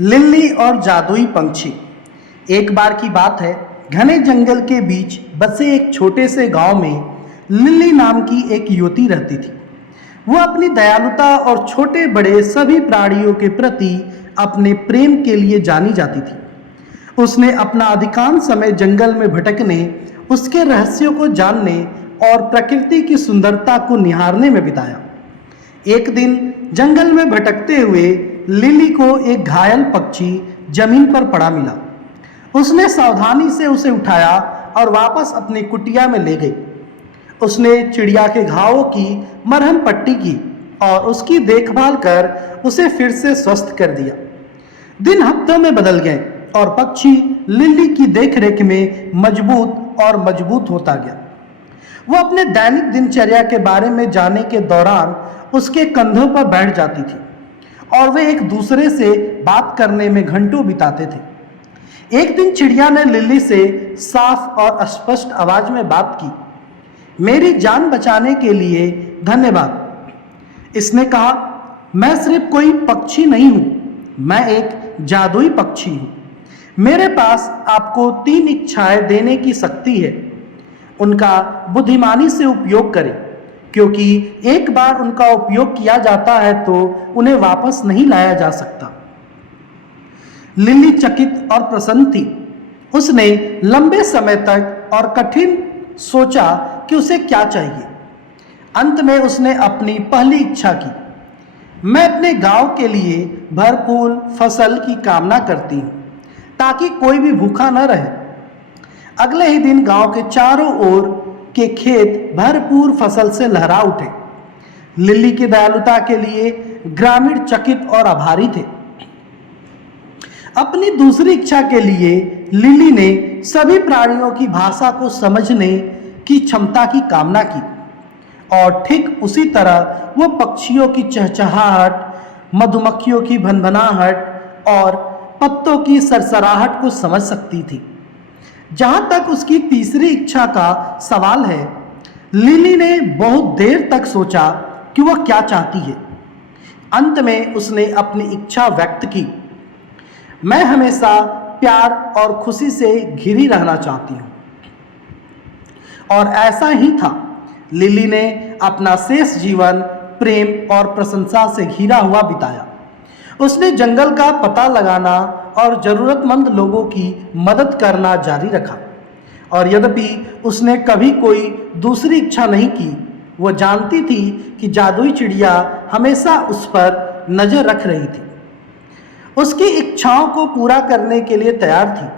Lillie और जादुई पंछी। एक बार की बात है, घने जंगल के बीच बसे एक छोटे से गांव में लिल्ली नाम की एक युवती रहती थी। वो अपनी दयालुता और छोटे बड़े सभी प्राणियों के प्रति अपने प्रेम के लिए जानी जाती थी। उसने अपना अधिकांश समय जंगल में भटकने, उसके रहस्यों को जानने और प्रकृति की सुंदरता को निहारने में बिताया। एक दिन जंगल में भटकते हुए लिली को एक घायल पक्षी जमीन पर पड़ा मिला। उसने सावधानी से उसे उठाया और वापस अपनी कुटिया में ले गई। उसने चिड़िया के घावों की मरहम पट्टी की और उसकी देखभाल कर उसे फिर से स्वस्थ कर दिया। दिन हफ्तों में बदल गए और पक्षी लिली की देखरेख में मजबूत होता गया। वो अपने दैनिक दिनचर्या के बारे में जानने के दौरान उसके कंधों पर बैठ जाती थी और वे एक दूसरे से बात करने में घंटों बिताते थे। एक दिन चिड़िया ने लिली से साफ और स्पष्ट आवाज में बात की। मेरी जान बचाने के लिए धन्यवाद। इसने कहा, मैं सिर्फ कोई पक्षी नहीं हूं, मैं एक जादुई पक्षी हूं। मेरे पास आपको 3 इच्छाएं देने की शक्ति है। उनका बुद्धिमानी से उपयोग करें, क्योंकि एक बार उनका उपयोग किया जाता है तो उन्हें वापस नहीं लाया जा सकता। लिली चकित और प्रसन्न थी। उसने लंबे समय तक और कठिन सोचा कि उसे क्या चाहिए। अंत में उसने अपनी पहली इच्छा की। मैं अपने गांव के लिए भरपूर फसल की कामना करती हूँ, ताकि कोई भी भूखा न रहे। अगले ही दिन गांव के चारों ओर के खेत भरपूर फसल से लहरा उठे। लिली की दयालुता के लिए ग्रामीण चकित और आभारी थे। अपनी दूसरी इच्छा के लिए लिली ने सभी प्राणियों की भाषा को समझने की क्षमता की कामना की और ठीक उसी तरह वो पक्षियों की चहचहाहट, मधुमक्खियों की भनभनाहट और पत्तों की सरसराहट को समझ सकती थी। जहां तक उसकी तीसरी इच्छा का सवाल है, लिली ने बहुत देर तक सोचा कि वह क्या चाहती है। अंत में उसने अपनी इच्छा व्यक्त की। मैं हमेशा प्यार और खुशी से घिरी रहना चाहती हूँ। और ऐसा ही था। लिली ने अपना शेष जीवन प्रेम और प्रशंसा से घिरा हुआ बिताया। उसने जंगल का पता लगाना और जरूरतमंद लोगों की मदद करना जारी रखा। और यद्यपि उसने कभी कोई दूसरी इच्छा नहीं की, वो जानती थी कि जादुई चिड़िया हमेशा उस पर नजर रख रही थी, उसकी इच्छाओं को पूरा करने के लिए तैयार थी,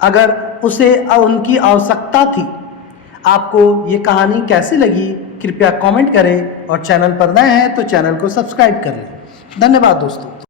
अगर उसे उनकी आवश्यकता थी। आपको ये कहानी कैसी लगी, कृपया कमेंट करें और चैनल पर नए हैं तो चैनल को सब्सक्राइब कर लें। धन्यवाद दोस्तों।